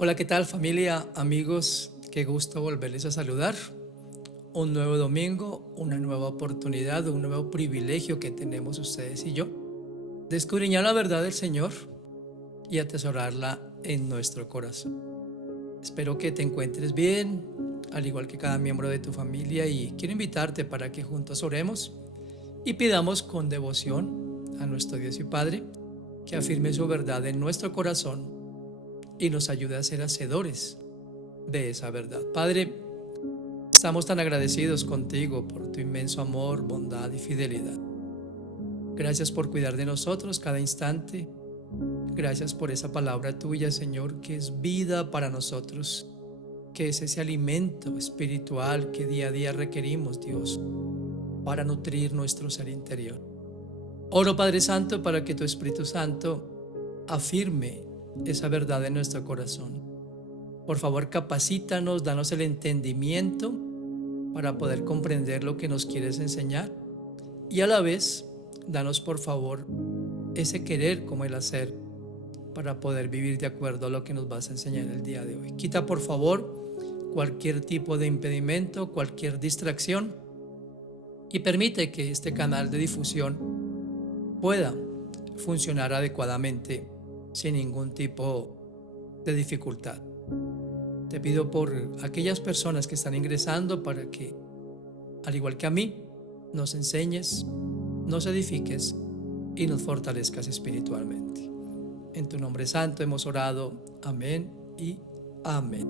Hola, ¿qué tal familia, amigos? Qué gusto volverles a saludar. Un nuevo domingo, una nueva oportunidad, un nuevo privilegio que tenemos ustedes y yo de escudriñar la verdad del Señor y atesorarla en nuestro corazón. Espero que te encuentres bien, al igual que cada miembro de tu familia, y quiero invitarte para que juntos oremos y pidamos con devoción a nuestro Dios y Padre que afirme su verdad en nuestro corazón y nos ayude a ser hacedores de esa verdad. Padre, estamos tan agradecidos contigo por tu inmenso amor, bondad y fidelidad. Gracias por cuidar de nosotros cada instante. Gracias por esa palabra tuya, Señor, que es vida para nosotros, que es ese alimento espiritual que día a día requerimos, Dios, para nutrir nuestro ser interior. Oro, Padre Santo, para que tu Espíritu Santo afirme esa verdad en nuestro corazón. Por favor, capacítanos, danos el entendimiento para poder comprender lo que nos quieres enseñar, y a la vez, danos por favor ese querer como el hacer para poder vivir de acuerdo a lo que nos vas a enseñar el día de hoy. Quita por favor cualquier tipo de impedimento, cualquier distracción, y permite que este canal de difusión pueda funcionar adecuadamente sin ningún tipo de dificultad. Te pido por aquellas personas que están ingresando para que, al igual que a mí, nos enseñes, nos edifiques y nos fortalezcas espiritualmente. En tu nombre santo hemos orado. Amén y amén.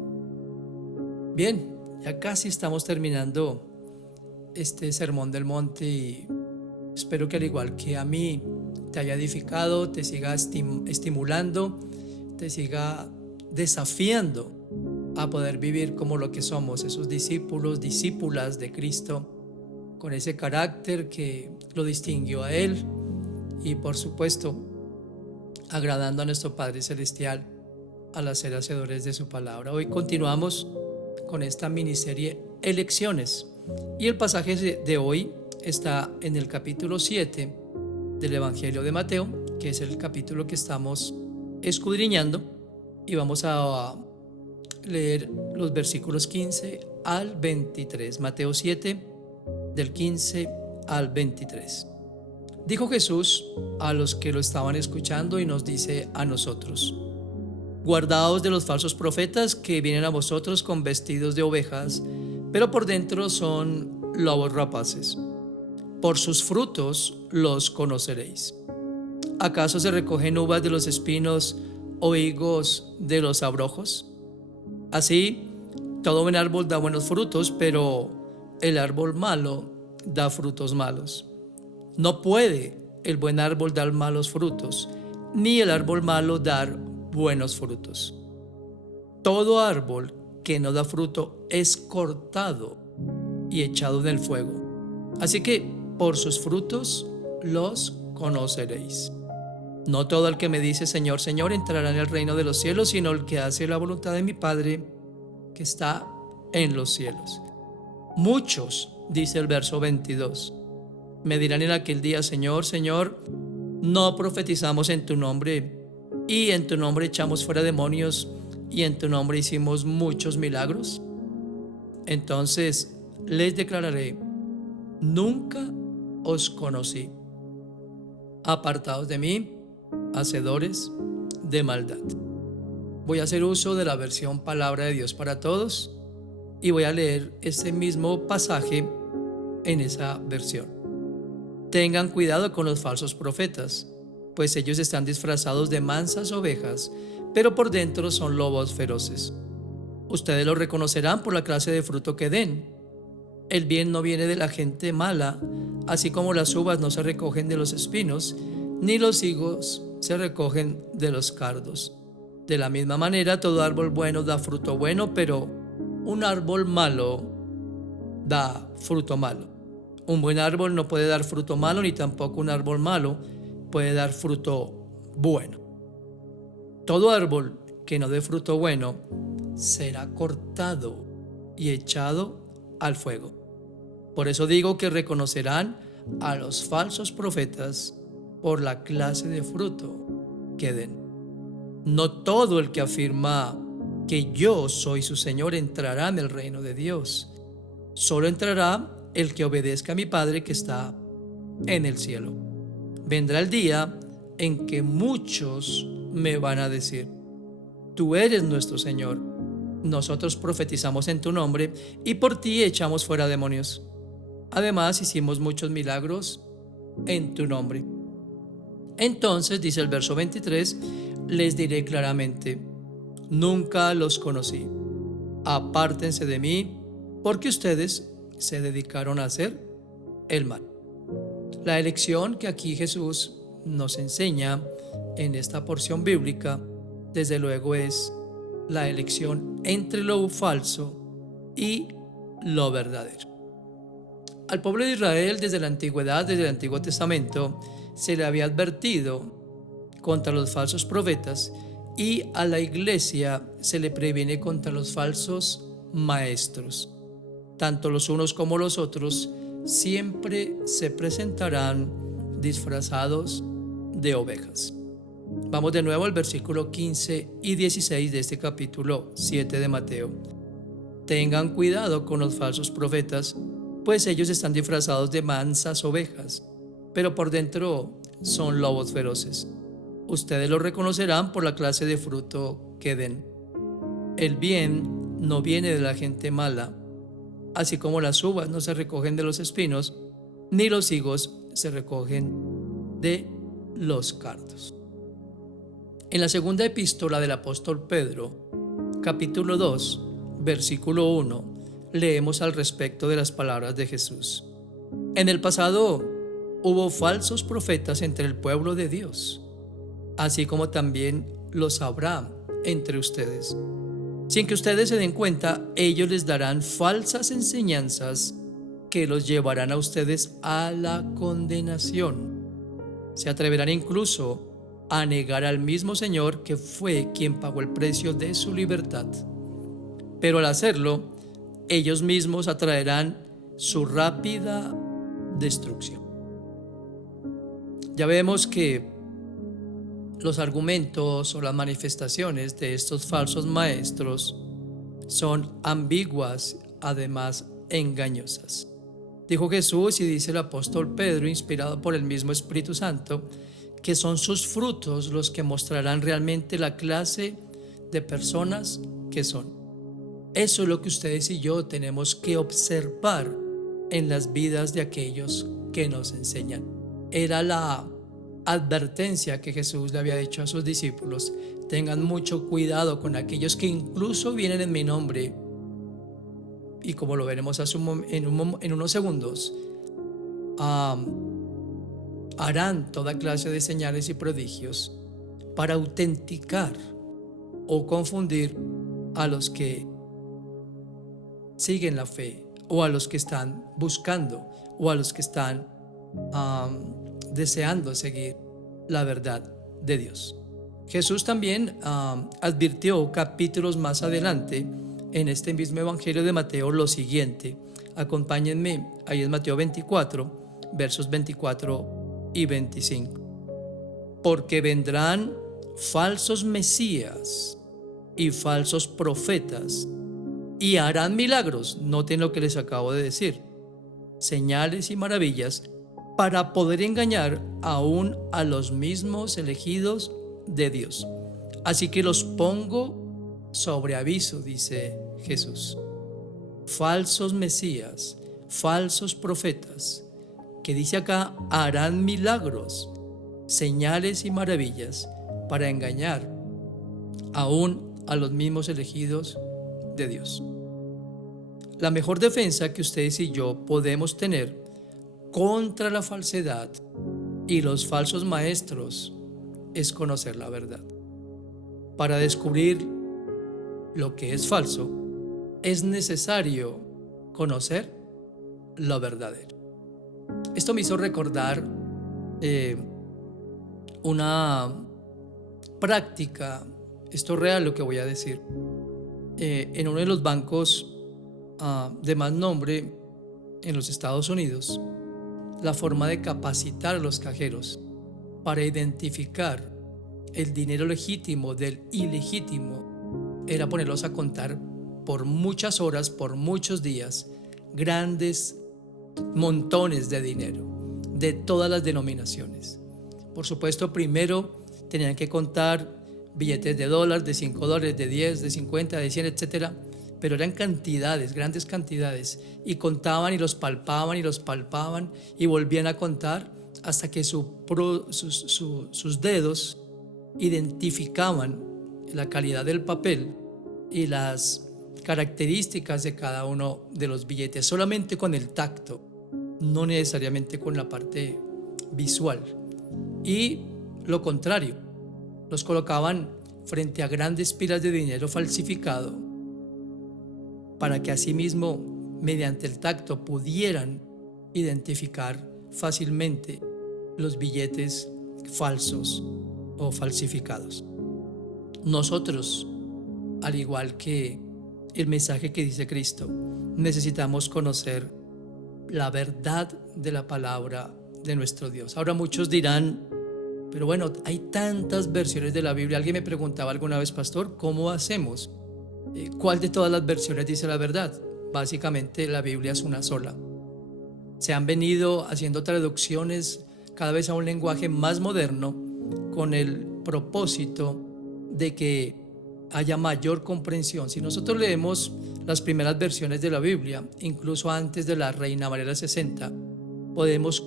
Bien, ya casi estamos terminando este sermón del monte y espero que, al igual que a mí, te haya edificado, te siga estimulando, te siga desafiando a poder vivir como lo que somos, esos discípulos, discípulas de Cristo, con ese carácter que lo distinguió a Él y, por supuesto, agradando a nuestro Padre Celestial al ser hacedores de su palabra. Hoy continuamos con esta miniserie Elecciones, y el pasaje de hoy está en el capítulo 7 del Evangelio de Mateo, que es el capítulo que estamos escudriñando, y vamos a leer los versículos 15 al 23. Mateo 7, del 15 al 23. Dijo Jesús a los que lo estaban escuchando y nos dice a nosotros: guardaos de los falsos profetas que vienen a vosotros con vestidos de ovejas, pero por dentro son lobos rapaces. Por sus frutos los conoceréis. ¿Acaso se recogen uvas de los espinos o higos de los abrojos? Así, todo buen árbol da buenos frutos, pero el árbol malo da frutos malos. No puede el buen árbol dar malos frutos, ni el árbol malo dar buenos frutos. Todo árbol que no da fruto es cortado y echado en el fuego. Así que por sus frutos los conoceréis. No todo el que me dice Señor, Señor entrará en el reino de los cielos, sino el que hace la voluntad de mi Padre que está en los cielos. Muchos, dice el verso 22, me dirán en aquel día: Señor, Señor, no profetizamos en tu nombre, y en tu nombre echamos fuera demonios, y en tu nombre hicimos muchos milagros. Entonces les declararé: nunca os conocí. Apartados de mí, hacedores de maldad. Voy a hacer uso de la versión Palabra de Dios para Todos y voy a leer este mismo pasaje en esa versión. Tengan cuidado con los falsos profetas, pues ellos están disfrazados de mansas ovejas, pero por dentro son lobos feroces. Ustedes los reconocerán por la clase de fruto que den. El bien no viene de la gente mala, así como las uvas no se recogen de los espinos, ni los higos se recogen de los cardos. De la misma manera, todo árbol bueno da fruto bueno, pero un árbol malo da fruto malo. Un buen árbol no puede dar fruto malo, ni tampoco un árbol malo puede dar fruto bueno. Todo árbol que no dé fruto bueno será cortado y echado al fuego. Por eso digo que reconocerán a los falsos profetas por la clase de fruto que den. No todo el que afirma que yo soy su Señor, entrará en el reino de Dios. Solo entrará el que obedezca a mi Padre que está en el cielo. Vendrá el día en que muchos me van a decir: tú eres nuestro Señor. Nosotros profetizamos en tu nombre y por ti echamos fuera demonios. Además, hicimos muchos milagros en tu nombre. Entonces, dice el verso 23, les diré claramente: nunca los conocí. Apártense de mí, porque ustedes se dedicaron a hacer el mal. La elección que aquí Jesús nos enseña en esta porción bíblica, desde luego, es la elección entre lo falso y lo verdadero. Al pueblo de Israel, desde la antigüedad, desde el Antiguo Testamento, se le había advertido contra los falsos profetas, y a la iglesia se le previene contra los falsos maestros. Tanto los unos como los otros siempre se presentarán disfrazados de ovejas. Vamos de nuevo al versículo 15 y 16 de este capítulo 7 de Mateo. Tengan cuidado con los falsos profetas, pues ellos están disfrazados de mansas ovejas, pero por dentro son lobos feroces. Ustedes los reconocerán por la clase de fruto que den. El bien no viene de la gente mala, así como las uvas no se recogen de los espinos, ni los higos se recogen de los cardos. En la segunda epístola del apóstol Pedro, capítulo 2, versículo 1, leemos al respecto de las palabras de Jesús. En el pasado hubo falsos profetas entre el pueblo de Dios, así como también los habrá entre ustedes. Sin que ustedes se den cuenta, ellos les darán falsas enseñanzas que los llevarán a ustedes a la condenación. Se atreverán incluso a negar al mismo Señor que fue quien pagó el precio de su libertad. Pero al hacerlo, ellos mismos atraerán su rápida destrucción. Ya vemos que los argumentos o las manifestaciones de estos falsos maestros son ambiguas, además engañosas. Dijo Jesús y dice el apóstol Pedro, inspirado por el mismo Espíritu Santo, que son sus frutos los que mostrarán realmente la clase de personas que son. Eso es lo que ustedes y yo tenemos que observar en las vidas de aquellos que nos enseñan. Era la advertencia que Jesús le había dicho a sus discípulos: tengan mucho cuidado con aquellos que incluso vienen en mi nombre, y como lo veremos en unos segundos, harán toda clase de señales y prodigios para autenticar o confundir a los que siguen la fe, o a los que están buscando, o a los que están deseando seguir la verdad de Dios. Jesús también advirtió capítulos más adelante en este mismo Evangelio de Mateo lo siguiente. Acompáñenme, ahí es Mateo 24, versos 24 y 25. Porque vendrán falsos mesías y falsos profetas y harán milagros, noten lo que les acabo de decir, señales y maravillas, para poder engañar aún a los mismos elegidos de Dios. Así que los pongo sobre aviso, dice Jesús. Falsos mesías, falsos profetas, que dice acá, harán milagros, señales y maravillas para engañar aún a los mismos elegidos de Dios. La mejor defensa que ustedes y yo podemos tener contra la falsedad y los falsos maestros es conocer la verdad. Para descubrir lo que es falso, es necesario conocer lo verdadero. Esto me hizo recordar una práctica, esto es real lo que voy a decir, en uno de los bancos de más nombre en los Estados Unidos, la forma de capacitar a los cajeros para identificar el dinero legítimo del ilegítimo era ponerlos a contar por muchas horas, por muchos días, grandes montones de dinero de todas las denominaciones. Por supuesto, primero tenían que contar billetes de dólar, de $5, de 10, de 50, de 100, etcétera, pero eran cantidades, grandes cantidades, y contaban y los palpaban y volvían a contar hasta que sus dedos identificaban la calidad del papel y las características de cada uno de los billetes, solamente con el tacto, no necesariamente con la parte visual. Y lo contrario, los colocaban frente a grandes pilas de dinero falsificado para que asimismo, mediante el tacto, pudieran identificar fácilmente los billetes falsos o falsificados. Nosotros, al igual que el mensaje que dice Cristo, necesitamos conocer la verdad de la palabra de nuestro Dios. Ahora muchos dirán, pero bueno, hay tantas versiones de la Biblia. Alguien me preguntaba alguna vez, pastor, ¿cómo hacemos? ¿Cuál de todas las versiones dice la verdad? Básicamente la Biblia es una sola. Se han venido haciendo traducciones cada vez a un lenguaje más moderno con el propósito de que haya mayor comprensión. Si nosotros leemos las primeras versiones de la Biblia, incluso antes de la Reina Valera 60, podemos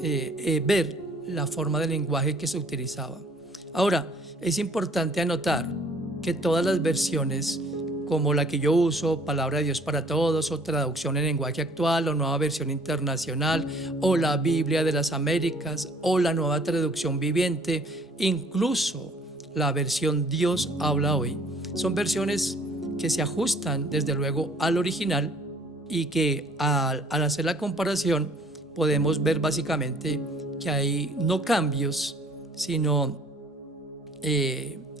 ver la forma de lenguaje que se utilizaba. Ahora, es importante anotar que todas las versiones, como la que yo uso, Palabra de Dios para Todos, o Traducción en Lenguaje Actual, o Nueva Versión Internacional, o la Biblia de las Américas, o la Nueva Traducción Viviente, incluso la versión Dios habla hoy, son versiones que se ajustan desde luego al original y que al hacer la comparación podemos ver básicamente que hay no cambios, sino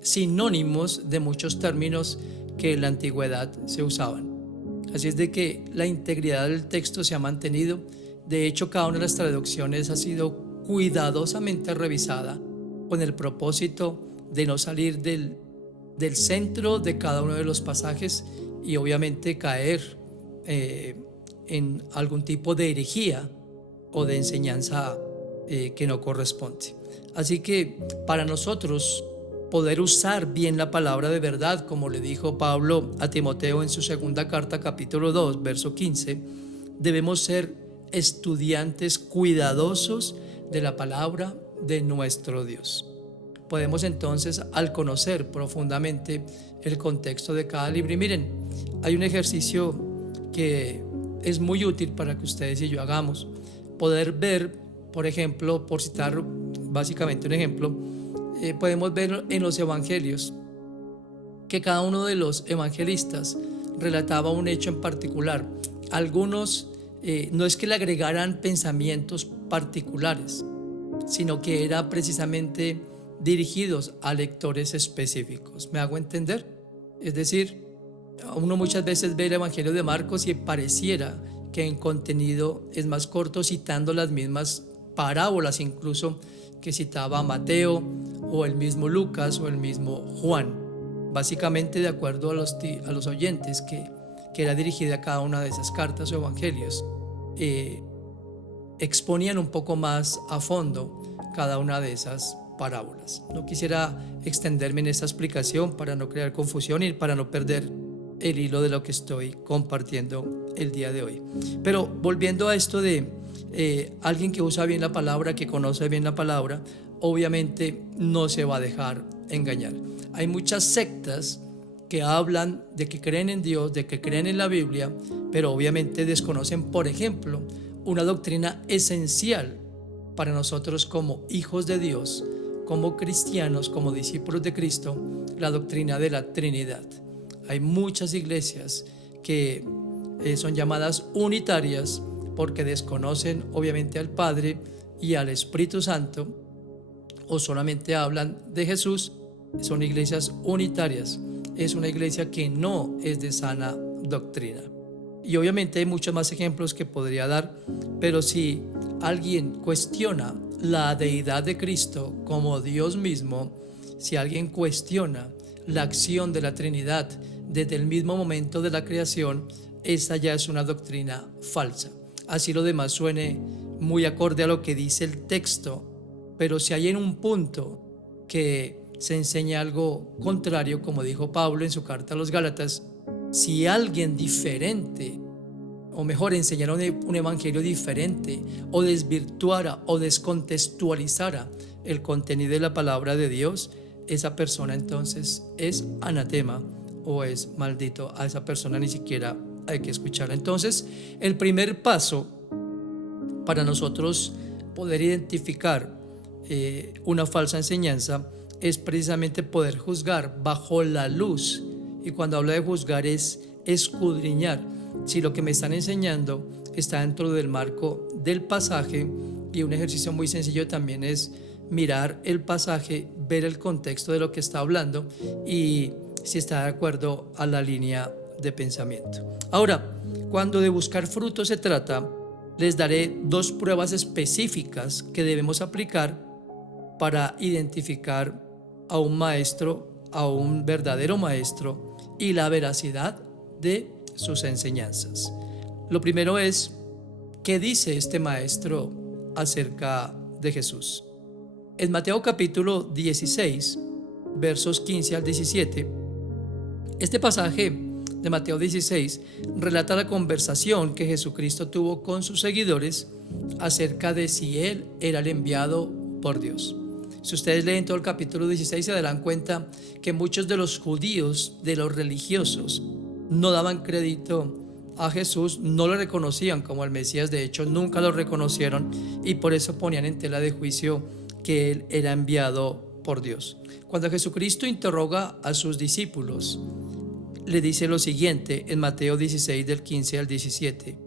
sinónimos de muchos términos que en la antigüedad se usaban. Así es de que la integridad del texto se ha mantenido. De hecho, cada una de las traducciones ha sido cuidadosamente revisada con el propósito de no salir del centro de cada uno de los pasajes y obviamente caer en algún tipo de herejía o de enseñanza que no corresponde. Así que para nosotros poder usar bien la palabra de verdad, como le dijo Pablo a Timoteo en su segunda carta, capítulo 2, verso 15, debemos ser estudiantes cuidadosos de la palabra de nuestro Dios. Podemos entonces, al conocer profundamente el contexto de cada libro, y miren, hay un ejercicio que es muy útil para que ustedes y yo hagamos, poder ver, por ejemplo, por citar básicamente un ejemplo, podemos ver en los evangelios que cada uno de los evangelistas relataba un hecho en particular. Algunos no es que le agregaran pensamientos particulares, sino que era precisamente dirigidos a lectores específicos. ¿Me hago entender? Es decir, uno muchas veces ve el Evangelio de Marcos y pareciera que en contenido es más corto, citando las mismas parábolas incluso que citaba Mateo o el mismo Lucas o el mismo Juan, básicamente de acuerdo a los oyentes que era dirigida a cada una de esas cartas o evangelios. Exponían un poco más a fondo cada una de esas parábolas. No quisiera extenderme en esta explicación para no crear confusión y para no perder el hilo de lo que estoy compartiendo el día de hoy. Pero volviendo a esto de alguien que usa bien la palabra, que conoce bien la palabra, obviamente no se va a dejar engañar. Hay muchas sectas que hablan de que creen en Dios, de que creen en la Biblia, pero obviamente desconocen, por ejemplo, una doctrina esencial para nosotros como hijos de Dios, como cristianos, como discípulos de Cristo, la doctrina de la Trinidad. Hay muchas iglesias que son llamadas unitarias porque desconocen obviamente al Padre y al Espíritu Santo, o solamente hablan de Jesús. Son iglesias unitarias. Es una iglesia que no es de sana doctrina. Y obviamente hay muchos más ejemplos que podría dar, pero si alguien cuestiona la deidad de Cristo como Dios mismo, si alguien cuestiona la acción de la Trinidad desde el mismo momento de la creación, esa ya es una doctrina falsa. Así lo demás suene muy acorde a lo que dice el texto, pero si hay en un punto que se enseña algo contrario, como dijo Pablo en su carta a los Gálatas, si alguien diferente, o mejor, enseñara un evangelio diferente, o desvirtuara o descontextualizara el contenido de la palabra de Dios, esa persona entonces es anatema o es maldito. A esa persona ni siquiera hay que escucharla. Entonces, el primer paso para nosotros poder identificar una falsa enseñanza es precisamente poder juzgar bajo la luz. Y cuando hablo de juzgar es escudriñar si lo que me están enseñando está dentro del marco del pasaje. Y un ejercicio muy sencillo también es mirar el pasaje, ver el contexto de lo que está hablando y si está de acuerdo a la línea de pensamiento. Ahora, cuando de buscar frutos se trata, les daré dos pruebas específicas que debemos aplicar para identificar a un maestro, a un verdadero maestro y la veracidad de sus enseñanzas. Lo primero es, ¿qué dice este maestro acerca de Jesús? En Mateo capítulo 16, versos 15 al 17, este pasaje de Mateo 16 relata la conversación que Jesucristo tuvo con sus seguidores acerca de si Él era el enviado por Dios. Si ustedes leen todo el capítulo 16 se darán cuenta que muchos de los judíos, de los religiosos, no daban crédito a Jesús, no lo reconocían como el Mesías, de hecho nunca lo reconocieron y por eso ponían en tela de juicio que Él era enviado por Dios. Cuando Jesucristo interroga a sus discípulos, le dice lo siguiente en Mateo 16 del 15 al 17: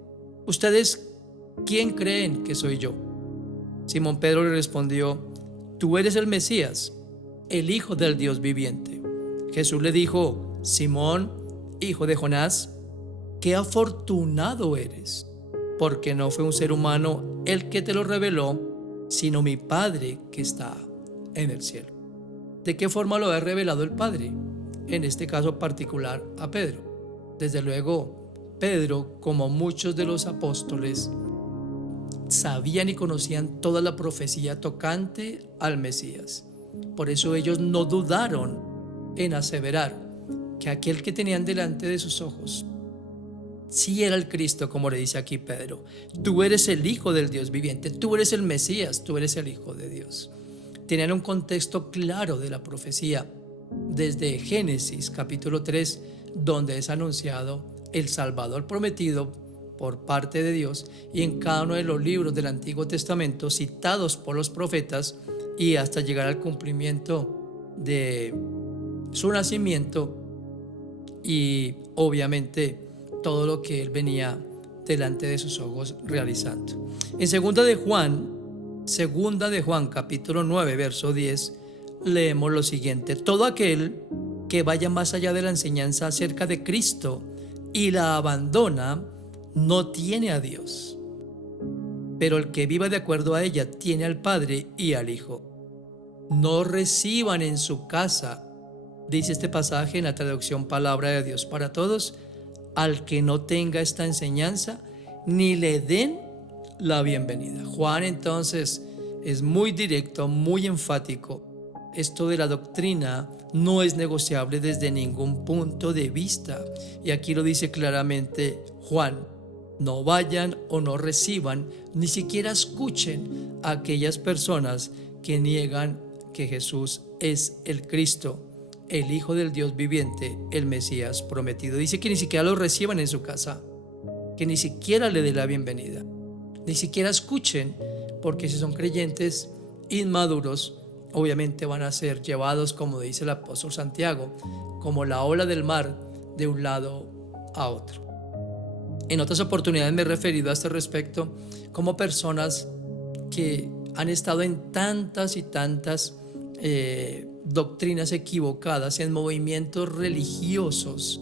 ¿Ustedes quién creen que soy yo? Simón Pedro le respondió: Tú eres el Mesías, el Hijo del Dios viviente. Jesús le dijo: Simón, hijo de Jonás, qué afortunado eres, porque no fue un ser humano el que te lo reveló, sino mi Padre que está en el cielo. ¿De qué forma lo ha revelado el Padre? En este caso particular a Pedro. Desde luego, Pedro, como muchos de los apóstoles, sabían y conocían toda la profecía tocante al Mesías. Por eso ellos no dudaron en aseverar que aquel que tenían delante de sus ojos sí era el Cristo, como le dice aquí Pedro. Tú eres el Hijo del Dios viviente, tú eres el Mesías, tú eres el Hijo de Dios. Tenían un contexto claro de la profecía desde Génesis capítulo 3, donde es anunciado el Salvador prometido por parte de Dios, y en cada uno de los libros del Antiguo Testamento citados por los profetas y hasta llegar al cumplimiento de su nacimiento y obviamente todo lo que él venía delante de sus ojos realizando. En segunda de Juan capítulo 9 verso 10 leemos lo siguiente: Todo aquel que vaya más allá de la enseñanza acerca de Cristo y la abandona no tiene a Dios, pero el que viva de acuerdo a ella tiene al Padre y al Hijo. No reciban en su casa, dice este pasaje en la traducción Palabra de Dios para Todos, al que no tenga esta enseñanza, ni le den la bienvenida. Juan entonces es muy directo, muy enfático. Esto de la doctrina no es negociable desde ningún punto de vista. Y aquí lo dice claramente Juan: no vayan o no reciban, ni siquiera escuchen a aquellas personas que niegan que Jesús es el Cristo, el Hijo del Dios viviente, el Mesías prometido. Dice que ni siquiera lo reciban en su casa, que ni siquiera le dé la bienvenida, ni siquiera escuchen, porque si son creyentes inmaduros, obviamente van a ser llevados, como dice el apóstol Santiago, como la ola del mar de un lado a otro. En otras oportunidades me he referido a este respecto como personas que han estado en tantas y tantas doctrinas equivocadas, en movimientos religiosos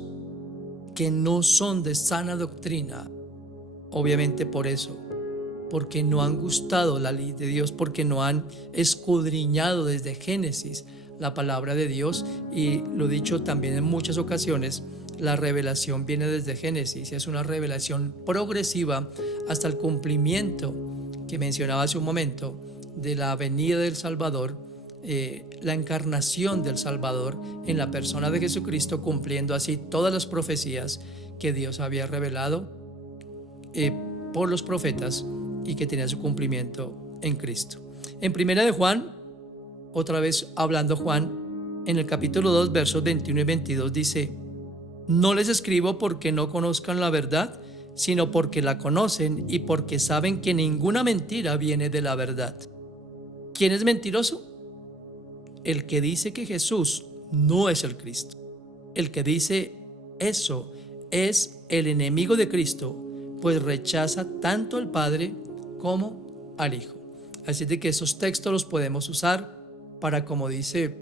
que no son de sana doctrina. Obviamente por eso, porque no han gustado la ley de Dios, porque no han escudriñado desde Génesis la palabra de Dios, y lo he dicho también en muchas ocasiones, la revelación viene desde Génesis, es una revelación progresiva hasta el cumplimiento que mencionaba hace un momento de la venida del Salvador, la encarnación del Salvador en la persona de Jesucristo, cumpliendo así todas las profecías que Dios había revelado por los profetas y que tenía su cumplimiento en Cristo. En primera de Juan, otra vez hablando Juan, en el capítulo 2, versos 21 y 22 dice: no les escribo porque no conozcan la verdad, sino porque la conocen y porque saben que ninguna mentira viene de la verdad. ¿Quién es mentiroso? El que dice que Jesús no es el Cristo. El que dice eso es el enemigo de Cristo, pues rechaza tanto al Padre como al Hijo. Así de que esos textos los podemos usar para, como dice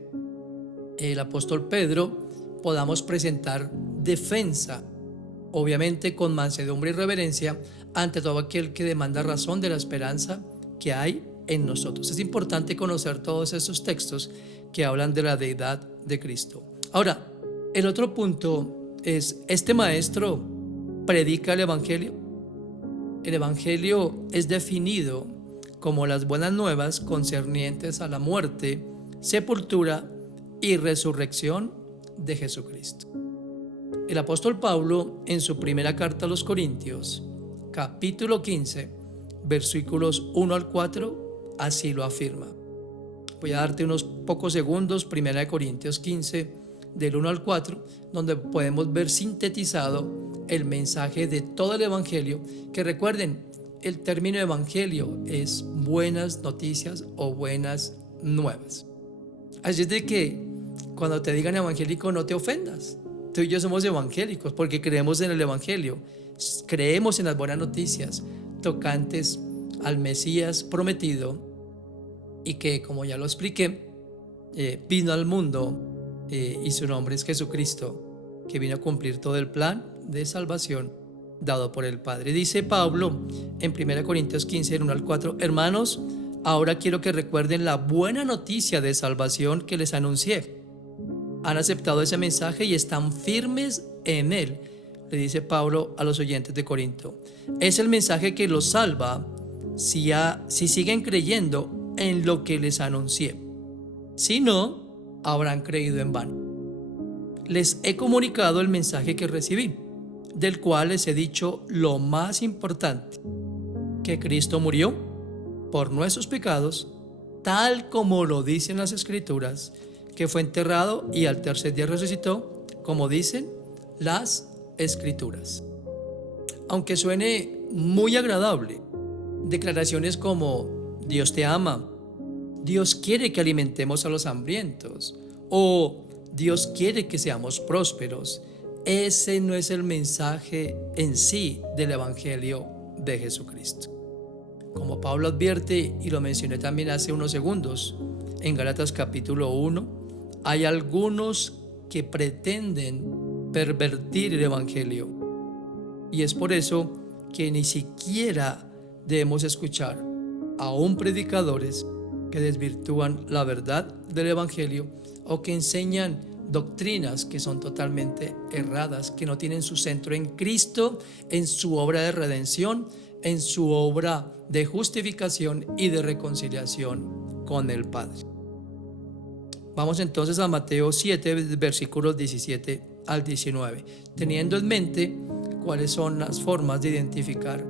el apóstol Pedro, podamos presentar defensa, obviamente con mansedumbre y reverencia, ante todo aquel que demanda razón de la esperanza que hay en nosotros. Es importante conocer todos esos textos que hablan de la deidad de Cristo. Ahora, el otro punto es: ¿este maestro predica el Evangelio? El Evangelio es definido como las buenas nuevas concernientes a la muerte, sepultura y resurrección de Jesucristo. El apóstol Pablo, en su primera carta a los Corintios, capítulo 15, versículos 1 al 4, así lo afirma. Voy a darte unos pocos segundos, primera de Corintios 15, del 1 al 4, donde podemos ver sintetizado el mensaje de todo el Evangelio, que recuerden, el término evangelio es buenas noticias o buenas nuevas. Así es de que cuando te digan evangélico, no te ofendas. Tú y yo somos evangélicos porque creemos en el Evangelio, creemos en las buenas noticias tocantes al Mesías prometido, y que, como ya lo expliqué, vino al mundo y su nombre es Jesucristo, que vino a cumplir todo el plan de salvación dado por el Padre. Dice Pablo en 1 Corintios 15, 1 al 4: hermanos, ahora quiero que recuerden la buena noticia de salvación que les anuncié. Han aceptado ese mensaje y están firmes en él, le dice Pablo a los oyentes de Corinto. Es el mensaje que los salva si siguen creyendo en lo que les anuncié. Si no, habrán creído en vano. Les he comunicado el mensaje que recibí, del cual les he dicho lo más importante: que Cristo murió por nuestros pecados, tal como lo dicen las Escrituras, que fue enterrado y al tercer día resucitó, como dicen las Escrituras. Aunque suene muy agradable, declaraciones como Dios te ama, Dios quiere que alimentemos a los hambrientos, o Dios quiere que seamos prósperos, ese no es el mensaje en sí del Evangelio de Jesucristo. Como Pablo advierte, y lo mencioné también hace unos segundos, en Gálatas capítulo 1, hay algunos que pretenden pervertir el Evangelio. Y es por eso que ni siquiera debemos escuchar aún predicadores que desvirtúan la verdad del Evangelio o que enseñan doctrinas que son totalmente erradas, que no tienen su centro en Cristo, en su obra de redención, en su obra de justificación y de reconciliación con el Padre. Vamos entonces a Mateo 7, versículos 17 al 19, teniendo en mente cuáles son las formas de identificar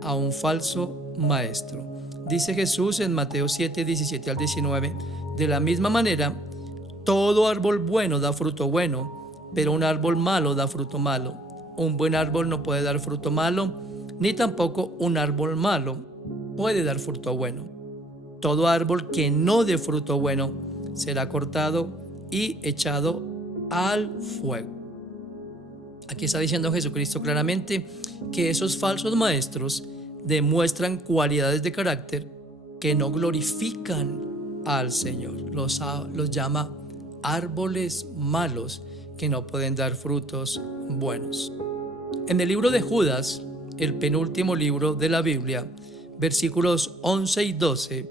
a un falso maestro. Dice Jesús en Mateo 7, 17 al 19: de la misma manera, todo árbol bueno da fruto bueno, pero un árbol malo da fruto malo. Un buen árbol no puede dar fruto malo, ni tampoco un árbol malo puede dar fruto bueno. Todo árbol que no dé fruto bueno será cortado y echado al fuego. Aquí está diciendo Jesucristo claramente que esos falsos maestros demuestran cualidades de carácter que no glorifican al Señor. Los llama árboles malos que no pueden dar frutos buenos. En el libro de Judas, el penúltimo libro de la Biblia, versículos 11 y 12,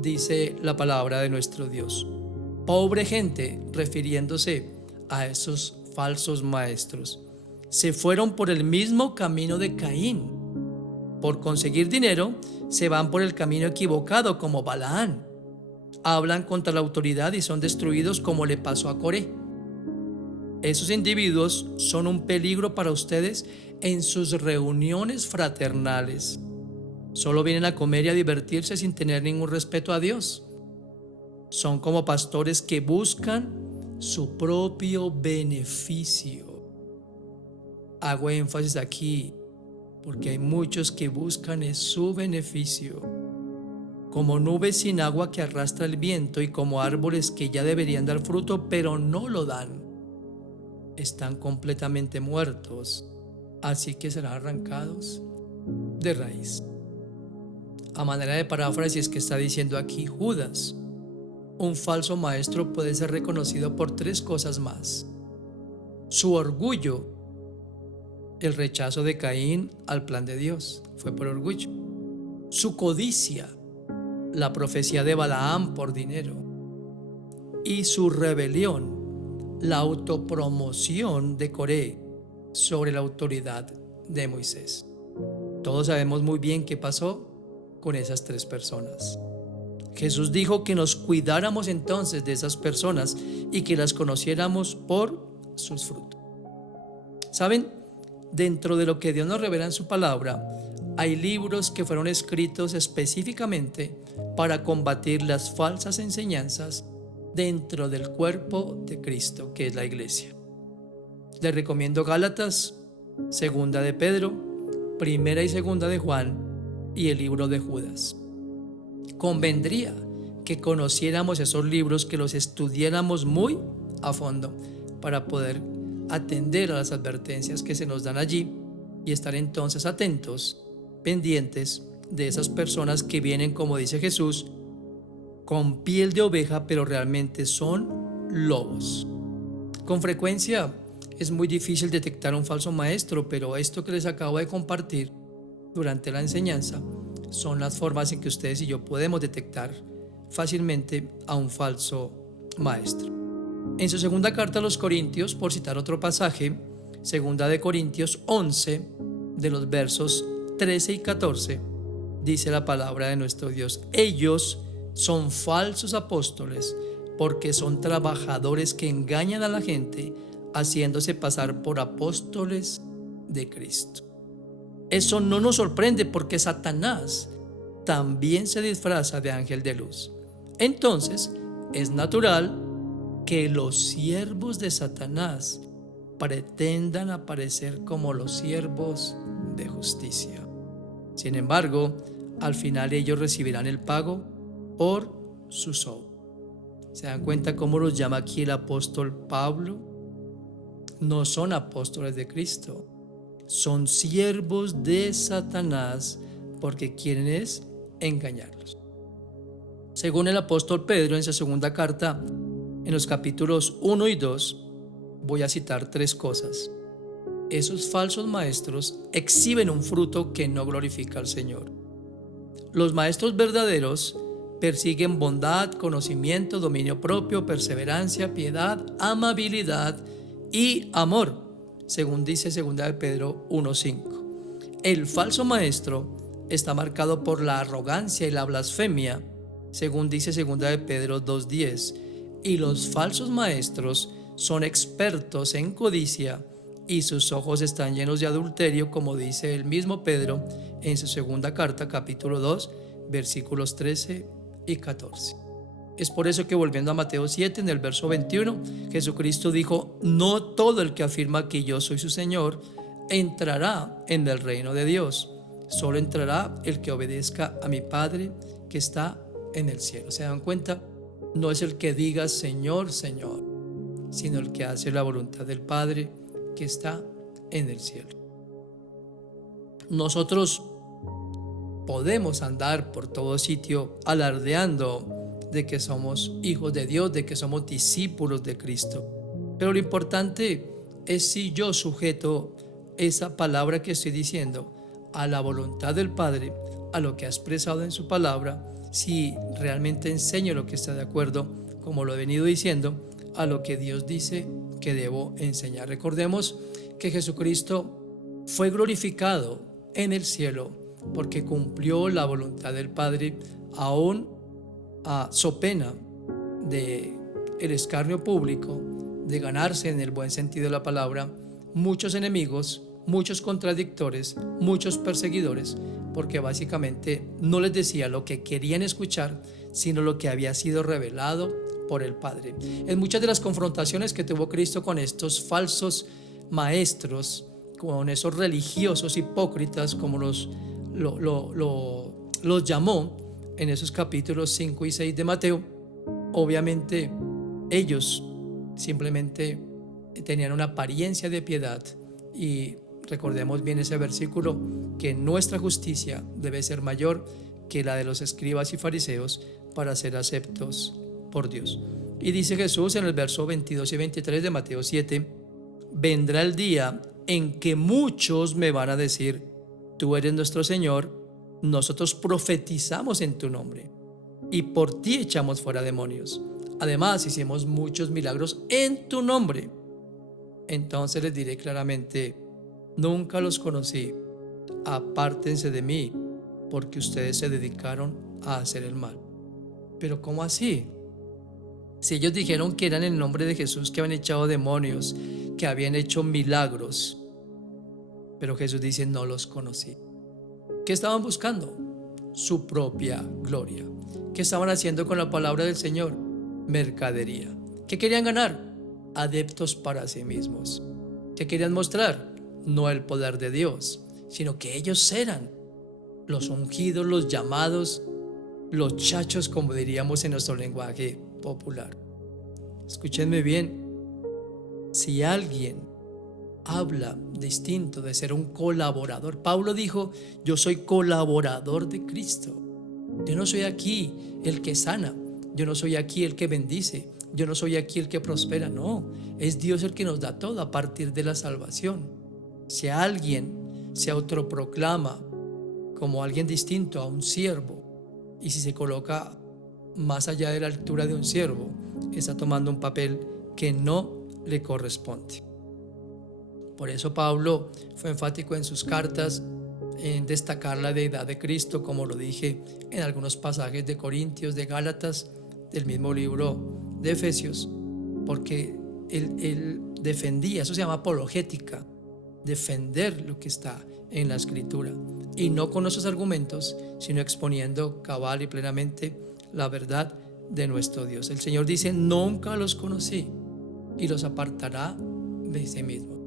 dice la palabra de nuestro Dios: Pobre gente, refiriéndose a esos falsos maestros. Se fueron por el mismo camino de Caín. Por conseguir dinero, se van por el camino equivocado como Balaán. Hablan contra la autoridad y son destruidos como le pasó a Coré. Esos individuos son un peligro para ustedes en sus reuniones fraternales. Solo vienen a comer y a divertirse sin tener ningún respeto a Dios. Son como pastores que buscan su propio beneficio. Hago énfasis aquí porque hay muchos que buscan su beneficio. Como nubes sin agua que arrastra el viento y como árboles que ya deberían dar fruto pero no lo dan. Están completamente muertos, así que serán arrancados de raíz. A manera de paráfrasis que está diciendo aquí Judas, un falso maestro puede ser reconocido por 3 cosas más: su orgullo, el rechazo de Caín al plan de Dios, fue por orgullo; su codicia, la profecía de Balaam por dinero; y su rebelión, la autopromoción de Coré sobre la autoridad de Moisés. Todos sabemos muy bien qué pasó con esas 3 personas. Jesús dijo que nos cuidáramos entonces de esas personas y que las conociéramos por sus frutos. ¿Saben? Dentro de lo que Dios nos revela en su palabra, hay libros que fueron escritos específicamente para combatir las falsas enseñanzas dentro del cuerpo de Cristo, que es la iglesia. Les recomiendo Gálatas, Segunda de Pedro, Primera y Segunda de Juan y el libro de Judas. Convendría que conociéramos esos libros, que los estudiáramos muy a fondo para poder atender a las advertencias que se nos dan allí y estar entonces atentos, pendientes de esas personas que vienen, como dice Jesús, con piel de oveja, pero realmente son lobos. Con frecuencia es muy difícil detectar un falso maestro, pero esto que les acabo de compartir durante la enseñanza son las formas en que ustedes y yo podemos detectar fácilmente a un falso maestro. En su segunda carta a los Corintios, por citar otro pasaje, segunda de Corintios 11, de los versos 13 y 14, dice la palabra de nuestro Dios: ellos son falsos apóstoles porque son trabajadores que engañan a la gente haciéndose pasar por apóstoles de Cristo. Eso no nos sorprende porque Satanás también se disfraza de ángel de luz. Entonces, es natural que los siervos de Satanás pretendan aparecer como los siervos de justicia. Sin embargo, al final ellos recibirán el pago por sus obras. ¿Se dan cuenta cómo los llama aquí el apóstol Pablo? No son apóstoles de Cristo, son siervos de Satanás porque quieren engañarlos. Según el apóstol Pedro en su segunda carta, en los capítulos 1 y 2, voy a citar 3 cosas. Esos falsos maestros exhiben un fruto que no glorifica al Señor. Los maestros verdaderos persiguen bondad, conocimiento, dominio propio, perseverancia, piedad, amabilidad y amor, según dice 2 de Pedro 1:5. El falso maestro está marcado por la arrogancia y la blasfemia, según dice 2 de Pedro 2:10. Y los falsos maestros son expertos en codicia y sus ojos están llenos de adulterio, como dice el mismo Pedro en su segunda carta, capítulo 2, versículos 13 y 14. Es por eso que, volviendo a Mateo 7, en el verso 21, Jesucristo dijo: no todo el que afirma que yo soy su Señor entrará en el reino de Dios, solo entrará el que obedezca a mi Padre que está en el cielo. ¿Se dan cuenta? No es el que diga Señor, Señor, sino el que hace la voluntad del Padre que está en el cielo. Nosotros podemos andar por todo sitio alardeando de que somos hijos de Dios, de que somos discípulos de Cristo, pero lo importante es si yo sujeto esa palabra que estoy diciendo a la voluntad del Padre, a lo que ha expresado en su palabra, si realmente enseño lo que está de acuerdo como lo he venido diciendo, a lo que Dios dice que debo enseñar. Recordemos que Jesucristo fue glorificado en el cielo porque cumplió la voluntad del Padre, aún so pena de el escarnio público, de ganarse, en el buen sentido de la palabra, muchos enemigos, muchos contradictores, muchos perseguidores, porque básicamente no les decía lo que querían escuchar, sino lo que había sido revelado por el Padre. En muchas de las confrontaciones que tuvo Cristo con estos falsos maestros, con esos religiosos hipócritas, como los llamó en esos capítulos 5 y 6 de Mateo, obviamente ellos simplemente tenían una apariencia de piedad, y recordemos bien ese versículo, que nuestra justicia debe ser mayor que la de los escribas y fariseos para ser aceptos por Dios. Y dice Jesús en el verso 22 y 23 de Mateo 7: vendrá el día en que muchos me van a decir, tú eres nuestro Señor, nosotros profetizamos en tu nombre y por ti echamos fuera demonios. Además, hicimos muchos milagros en tu nombre. Entonces les diré claramente, nunca los conocí, apártense de mí, porque ustedes se dedicaron a hacer el mal. Pero ¿cómo así? Si ellos dijeron que eran en el nombre de Jesús que habían echado demonios, que habían hecho milagros, pero Jesús dice, no los conocí. ¿Qué estaban buscando? Su propia gloria. ¿Qué estaban haciendo con la palabra del Señor? Mercadería. ¿Qué querían ganar? Adeptos para sí mismos. ¿Qué querían mostrar? No el poder de Dios, sino que ellos eran los ungidos, los llamados, los chachos, como diríamos en nuestro lenguaje popular. Escúchenme bien, si alguien habla distinto de ser un colaborador, Pablo dijo, yo soy colaborador de Cristo. Yo no soy aquí el que sana, yo no soy aquí el que bendice, yo no soy aquí el que prospera, no, es Dios el que nos da todo a partir de la salvación. Si alguien se autoproclama como alguien distinto a un siervo, y si se coloca más allá de la altura de un siervo, está tomando un papel que no le corresponde. Por eso Pablo fue enfático en sus cartas en destacar la deidad de Cristo, como lo dije en algunos pasajes de Corintios, de Gálatas, del mismo libro de Efesios, porque él defendía, eso se llama apologética, defender lo que está en la Escritura, y no con esos argumentos, sino exponiendo cabal y plenamente la verdad de nuestro Dios. El Señor dice, nunca los conocí, y los apartará de sí mismo.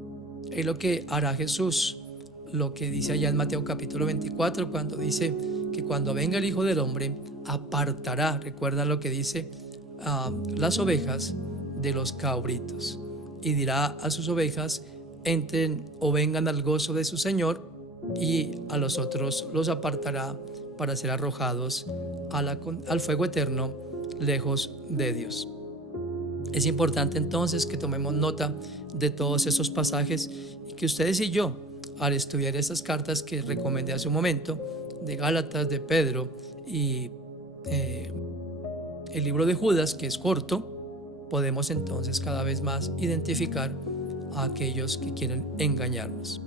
Es lo que hará Jesús, lo que dice allá en Mateo capítulo 24, cuando dice que cuando venga el Hijo del Hombre, apartará, recuerdan lo que dice, las ovejas de los cabritos, y dirá a sus ovejas, entren o vengan al gozo de su Señor, y a los otros los apartará para ser arrojados al fuego eterno, lejos de Dios. Es importante entonces que tomemos nota de todos esos pasajes, y que ustedes y yo, al estudiar esas cartas que recomendé hace un momento, de Gálatas, de Pedro y el libro de Judas, que es corto, podemos entonces cada vez más identificar a aquellos que quieren engañarnos.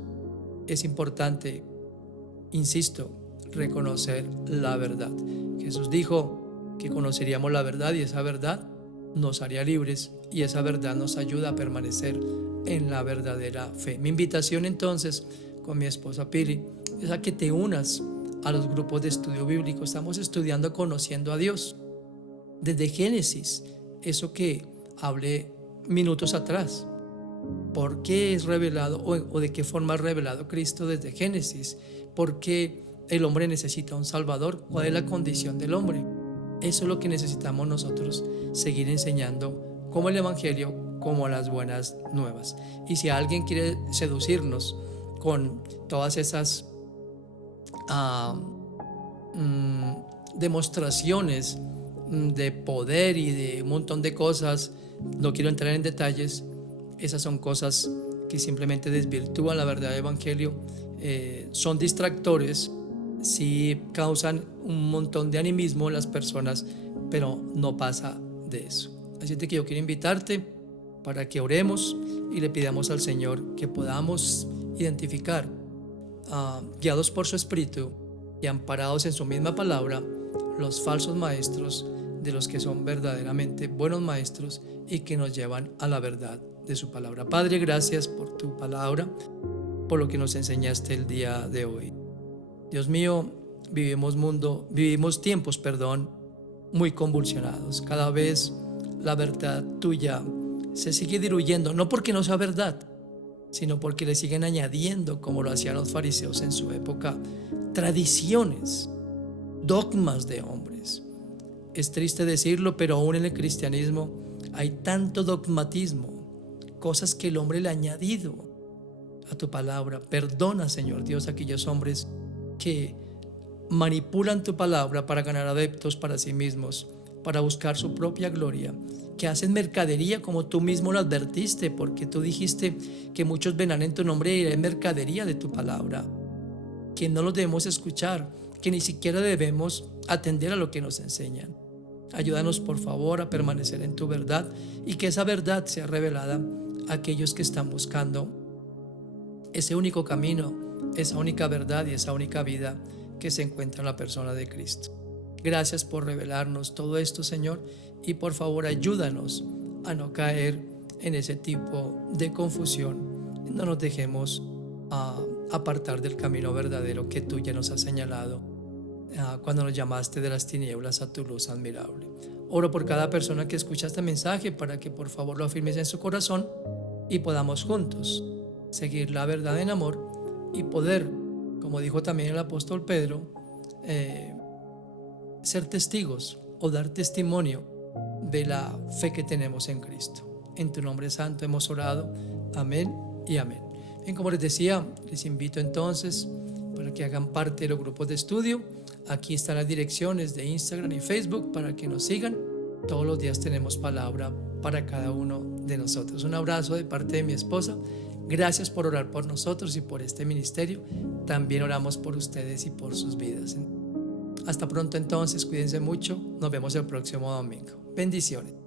Es importante, insisto, reconocer la verdad. Jesús dijo que conoceríamos la verdad, y esa verdad nos haría libres, y esa verdad nos ayuda a permanecer en la verdadera fe. Mi invitación entonces con mi esposa Pili es a que te unas a los grupos de estudio bíblico. Estamos estudiando Conociendo a Dios desde Génesis, eso que hablé minutos atrás. ¿Por qué es revelado o de qué forma es revelado Cristo desde Génesis? ¿Por qué el hombre necesita un Salvador? ¿Cuál es la condición del hombre? Eso es lo que necesitamos nosotros seguir enseñando, como el Evangelio, como las buenas nuevas. Y si alguien quiere seducirnos con todas esas demostraciones de poder y de un montón de cosas, no quiero entrar en detalles, esas son cosas que simplemente desvirtúan la verdad del Evangelio, son distractores, sí causan un montón de animismo en las personas, pero no pasa de eso. Así es de que yo quiero invitarte para que oremos y le pidamos al Señor que podamos identificar, guiados por su Espíritu y amparados en su misma palabra, los falsos maestros de los que son verdaderamente buenos maestros y que nos llevan a la verdad de su palabra. Padre, gracias por tu palabra, por lo que nos enseñaste el día de hoy. Dios mío, vivimos tiempos, muy convulsionados. Cada vez la verdad tuya se sigue diluyendo, no porque no sea verdad, sino porque le siguen añadiendo, como lo hacían los fariseos en su época, tradiciones, dogmas de hombres. Es triste decirlo, pero aún en el cristianismo hay tanto dogmatismo, cosas que el hombre le ha añadido a tu palabra. Perdona, Señor Dios, a aquellos hombres que manipulan tu palabra para ganar adeptos para sí mismos, para buscar su propia gloria, que hacen mercadería como tú mismo lo advertiste, porque tú dijiste que muchos vendrán en tu nombre y irán mercadería de tu palabra, que no los debemos escuchar, que ni siquiera debemos atender a lo que nos enseñan. Ayúdanos por favor a permanecer en tu verdad y que esa verdad sea revelada a aquellos que están buscando ese único camino, esa única verdad y esa única vida que se encuentra en la persona de Cristo. Gracias por revelarnos todo esto, Señor, y por favor ayúdanos a no caer en ese tipo de confusión. No nos dejemos apartar del camino verdadero que tú ya nos has señalado cuando nos llamaste de las tinieblas a tu luz admirable. Oro por cada persona que escucha este mensaje para que por favor lo afirmes en su corazón y podamos juntos seguir la verdad en amor y poder, como dijo también el apóstol Pedro, ser testigos o dar testimonio de la fe que tenemos en Cristo. En tu nombre santo hemos orado. Amén y amén. Bien, como les decía, les invito entonces para que hagan parte de los grupos de estudio. Aquí están las direcciones de Instagram y Facebook para que nos sigan. Todos los días tenemos palabra para cada uno de nosotros. Un abrazo de parte de mi esposa. Gracias por orar por nosotros y por este ministerio. También oramos por ustedes y por sus vidas. Hasta pronto entonces, cuídense mucho. Nos vemos el próximo domingo. Bendiciones.